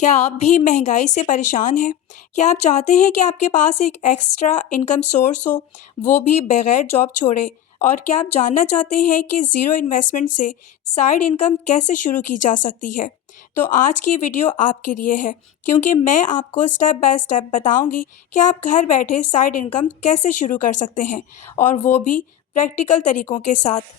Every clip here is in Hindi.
क्या आप भी महंगाई से परेशान हैं? क्या आप चाहते हैं कि आपके पास एक एक्स्ट्रा इनकम सोर्स हो, वो भी बगैर जॉब छोड़े? और क्या आप जानना चाहते हैं कि ज़ीरो इन्वेस्टमेंट से साइड इनकम कैसे शुरू की जा सकती है? तो आज की वीडियो आपके लिए है, क्योंकि मैं आपको स्टेप बाय स्टेप बताऊंगी कि आप घर बैठे साइड इनकम कैसे शुरू कर सकते हैं, और वो भी प्रैक्टिकल तरीकों के साथ।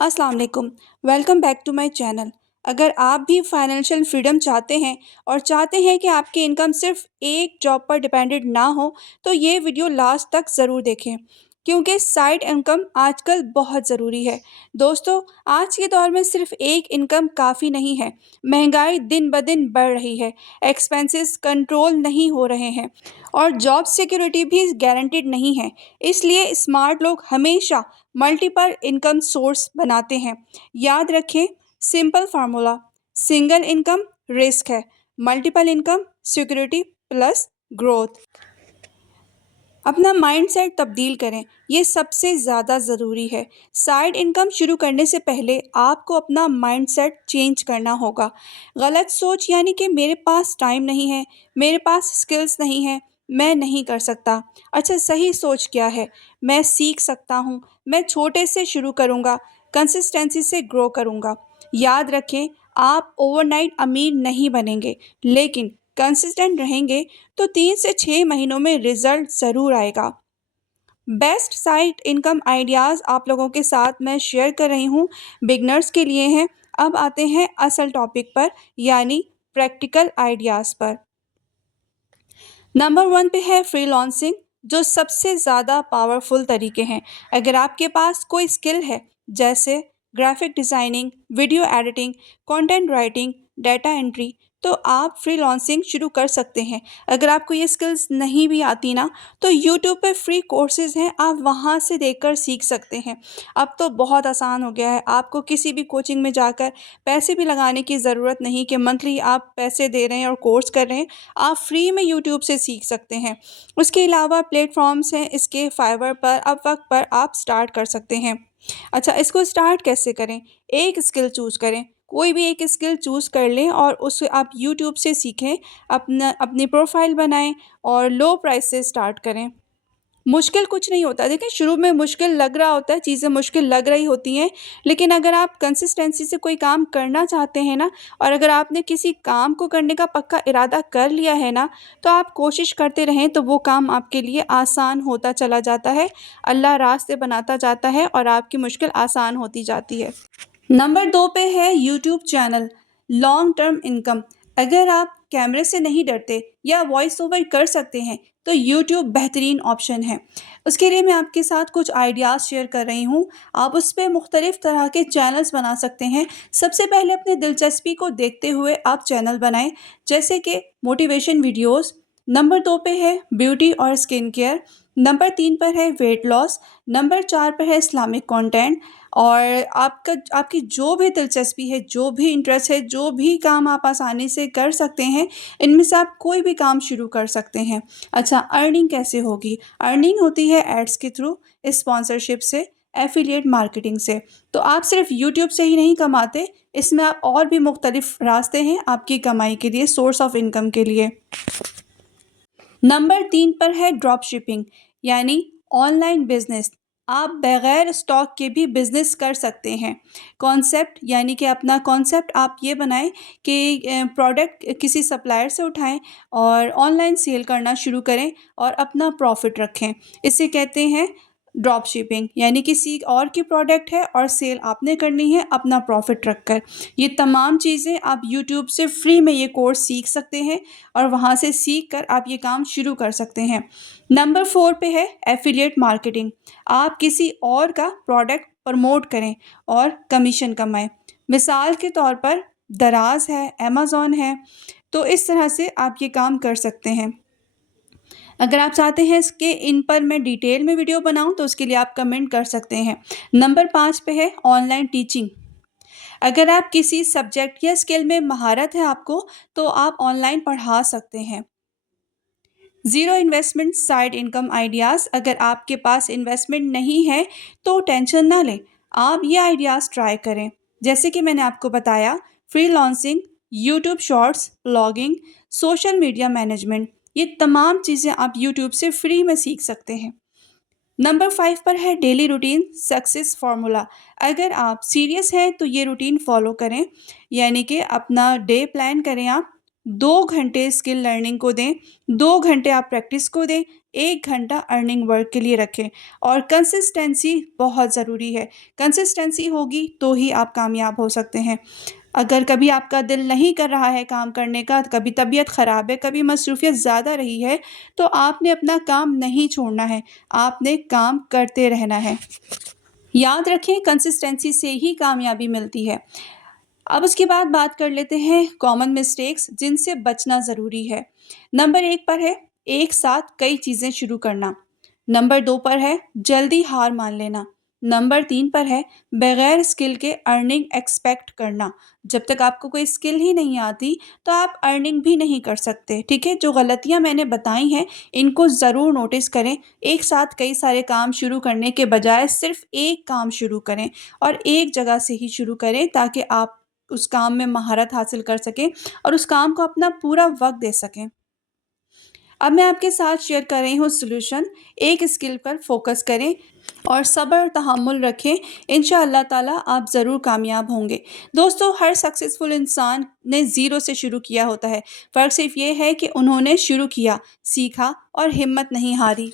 अस्सलाम वालेकुम, welcome back to my channel. अगर आप भी फाइनेंशियल फ्रीडम चाहते हैं और चाहते हैं कि आपकी इनकम सिर्फ एक जॉब पर डिपेंडेंट ना हो, तो ये वीडियो लास्ट तक ज़रूर देखें, क्योंकि साइड इनकम आजकल बहुत ज़रूरी है। दोस्तों, आज के दौर में सिर्फ एक इनकम काफ़ी नहीं है। महंगाई दिन ब दिन बढ़ रही है, एक्सपेंसेस कंट्रोल नहीं हो रहे हैं और जॉब सिक्योरिटी भी गारंटीड नहीं है। इसलिए स्मार्ट लोग हमेशा मल्टीपल इनकम सोर्स बनाते हैं। याद रखें, simple formula: single income risk है, multiple income security plus growth. अपना माइंडसेट तब्दील करें, ये सबसे ज़्यादा ज़रूरी है। साइड इनकम शुरू करने से पहले आपको अपना माइंडसेट चेंज करना होगा। गलत सोच यानी कि मेरे पास टाइम नहीं है, मेरे पास स्किल्स नहीं है, मैं नहीं कर सकता। अच्छा, सही सोच क्या है? मैं सीख सकता हूँ, मैं छोटे से शुरू करूँगा, कंसिस्टेंसी से ग्रो करूँगा। याद रखें, आप ओवरनाइट अमीर नहीं बनेंगे, लेकिन कंसिस्टेंट रहेंगे तो 3 से 6 महीनों में रिजल्ट ज़रूर आएगा। बेस्ट साइड इनकम आइडियाज़ आप लोगों के साथ मैं शेयर कर रही हूँ, बिगनर्स के लिए हैं। अब आते हैं असल टॉपिक पर, यानी प्रैक्टिकल आइडियाज़ पर। नंबर 1 पे है फ्रीलांसिंग, जो सबसे ज़्यादा पावरफुल तरीके हैं। अगर आपके पास कोई स्किल है, जैसे graphic designing, video editing, content writing, data entry, तो आप फ्रीलांसिंग शुरू कर सकते हैं। अगर आपको ये स्किल्स नहीं भी आती ना, तो यूट्यूब पे फ्री कोर्सेज़ हैं, आप वहाँ से देखकर सीख सकते हैं। अब तो बहुत आसान हो गया है, आपको किसी भी कोचिंग में जाकर पैसे भी लगाने की ज़रूरत नहीं कि मंथली आप पैसे दे रहे हैं और कोर्स कर रहे हैं। आप फ्री में यूट्यूब से सीख सकते हैं। उसके अलावा प्लेटफॉर्म्स हैं, इसके फाइवर पर, अपवर्क पर आप स्टार्ट कर सकते हैं। अच्छा, इसको स्टार्ट कैसे करें? एक स्किल चूज़ करें, कोई भी एक स्किल चूज़ कर लें और उसे आप यूट्यूब से सीखें, अपनी प्रोफाइल बनाएं और लो प्राइस से स्टार्ट करें। मुश्किल कुछ नहीं होता। देखिए, शुरू में मुश्किल लग रहा होता है, चीज़ें मुश्किल लग रही होती हैं, लेकिन अगर आप कंसिस्टेंसी से कोई काम करना चाहते हैं ना, और अगर आपने किसी काम को करने का पक्का इरादा कर लिया है ना, तो आप कोशिश करते रहें तो वो काम आपके लिए आसान होता चला जाता है। अल्लाह रास्ते बनाता जाता है और आपकी मुश्किल आसान होती जाती है। नंबर 2 पे है YouTube channel, long term income. अगर आप कैमरे से नहीं डरते या वॉइस ओवर कर सकते हैं, तो यूट्यूब बेहतरीन ऑप्शन है। उसके लिए मैं आपके साथ कुछ आइडियाज़ शेयर कर रही हूँ। आप उस पे मुख्तलिफ़ तरह के चैनल्स बना सकते हैं। सबसे पहले अपनी दिलचस्पी को देखते हुए आप चैनल बनाएं, जैसे कि मोटिवेशन वीडियोज़। नंबर 2 पे है ब्यूटी और स्किन केयर। नंबर 3 पर है वेट लॉस। नंबर 4 पर है इस्लामिक कंटेंट। और आपकी जो भी दिलचस्पी है, जो भी इंटरेस्ट है, जो भी काम आप आसानी से कर सकते हैं, इनमें से आप कोई भी काम शुरू कर सकते हैं। अच्छा, अर्निंग कैसे होगी? अर्निंग होती है एड्स के थ्रू, स्पॉन्सरशिप से, एफिलिएट मार्केटिंग से। तो आप सिर्फ यूट्यूब से ही नहीं कमाते, इसमें आप और भी मुख्तलिफ रास्ते हैं आपकी कमाई के लिए, सोर्स ऑफ इनकम के लिए। नंबर 3 पर है ड्रॉप शिपिंग, यानी ऑनलाइन बिजनेस। आप बगैर स्टॉक के भी बिजनेस कर सकते हैं। कॉन्सेप्ट, यानी कि अपना कॉन्सेप्ट आप ये बनाएं कि प्रोडक्ट किसी सप्लायर से उठाएं और ऑनलाइन सेल करना शुरू करें और अपना प्रॉफिट रखें। इसे कहते हैं ड्रॉप शिपिंग, यानी किसी और की प्रोडक्ट है और सेल आपने करनी है अपना प्रॉफिट रखकर। ये तमाम चीज़ें आप यूट्यूब से फ्री में ये कोर्स सीख सकते हैं और वहाँ से सीख कर आप ये काम शुरू कर सकते हैं। नंबर 4 पे है एफिलिएट मार्केटिंग। आप किसी और का प्रोडक्ट प्रमोट करें और कमीशन कमाएं। मिसाल के तौर पर दराज है, अमेज़न है, तो इस तरह से आप ये काम कर सकते हैं। अगर आप चाहते हैं इसके इन पर मैं डिटेल में वीडियो बनाऊं, तो उसके लिए आप कमेंट कर सकते हैं। नंबर 5 पे है ऑनलाइन टीचिंग। अगर आप किसी सब्जेक्ट या स्किल में महारत है आपको, तो आप ऑनलाइन पढ़ा सकते हैं। Zero investment side income ideas. अगर आपके पास इन्वेस्टमेंट नहीं है, तो टेंशन ना लें, आप ये आइडियाज़ ट्राई करें। जैसे कि मैंने आपको बताया, freelancing, YouTube shorts, blogging, social media management, ये तमाम चीज़ें आप यूट्यूब से फ्री में सीख सकते हैं। नंबर 5 पर है डेली रूटीन सक्सेस फार्मूला। अगर आप सीरियस हैं तो ये रूटीन फॉलो करें, यानी कि अपना डे प्लान करें आप। 2 घंटे स्किल लर्निंग को दें, 2 घंटे आप प्रैक्टिस को दें, 1 घंटा अर्निंग वर्क के लिए रखें। और कंसिस्टेंसी बहुत ज़रूरी है। कंसिस्टेंसी होगी तो ही आप कामयाब हो सकते हैं। अगर कभी आपका दिल नहीं कर रहा है काम करने का, कभी तबीयत ख़राब है, कभी मसरूफ़ियत ज़्यादा रही है, तो आपने अपना काम नहीं छोड़ना है, आपने काम करते रहना है। याद रखें, कंसिस्टेंसी से ही कामयाबी मिलती है। अब उसके बाद बात कर लेते हैं कॉमन मिस्टेक्स जिनसे बचना ज़रूरी है। नंबर 1 पर है एक साथ कई चीज़ें शुरू करना। नंबर 2 पर है जल्दी हार मान लेना। नंबर 3 पर है बगैर स्किल के अर्निंग एक्सपेक्ट करना। जब तक आपको कोई स्किल ही नहीं आती तो आप अर्निंग भी नहीं कर सकते, ठीक है? जो गलतियां मैंने बताई हैं इनको ज़रूर नोटिस करें। एक साथ कई सारे काम शुरू करने के बजाय सिर्फ एक काम शुरू करें और एक जगह से ही शुरू करें ताकि आप उस काम में महारत हासिल कर सकें और उस काम को अपना पूरा वक्त दे सकें। अब मैं आपके साथ शेयर कर रही हूँ सॉल्यूशन। एक स्किल पर फोकस करें और सब्र और तहम्मुल रखें। इंशाअल्लाह ताला आप ज़रूर कामयाब होंगे। दोस्तों, हर सक्सेसफुल इंसान ने ज़ीरो से शुरू किया होता है। फ़र्क सिर्फ ये है कि उन्होंने शुरू किया, सीखा और हिम्मत नहीं हारी।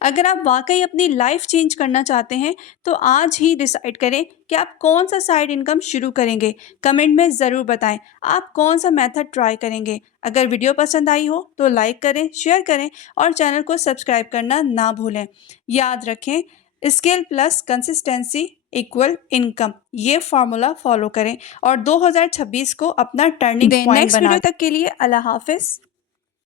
अगर आप वाकई अपनी लाइफ चेंज करना चाहते हैं तो आज ही डिसाइड करें कि आप कौन सा साइड इनकम शुरू करेंगे। कमेंट में ज़रूर बताएं आप कौन सा मेथड ट्राई करेंगे। अगर वीडियो पसंद आई हो तो लाइक करें, शेयर करें और चैनल को सब्सक्राइब करना ना भूलें। याद रखें, skill plus consistency equal income, ये फार्मूला फॉलो करें और 2026 को अपना टर्निंग पॉइंट नेक्स्ट बना वीडियो दें। तक के लिए अल्लाह हाफिज़।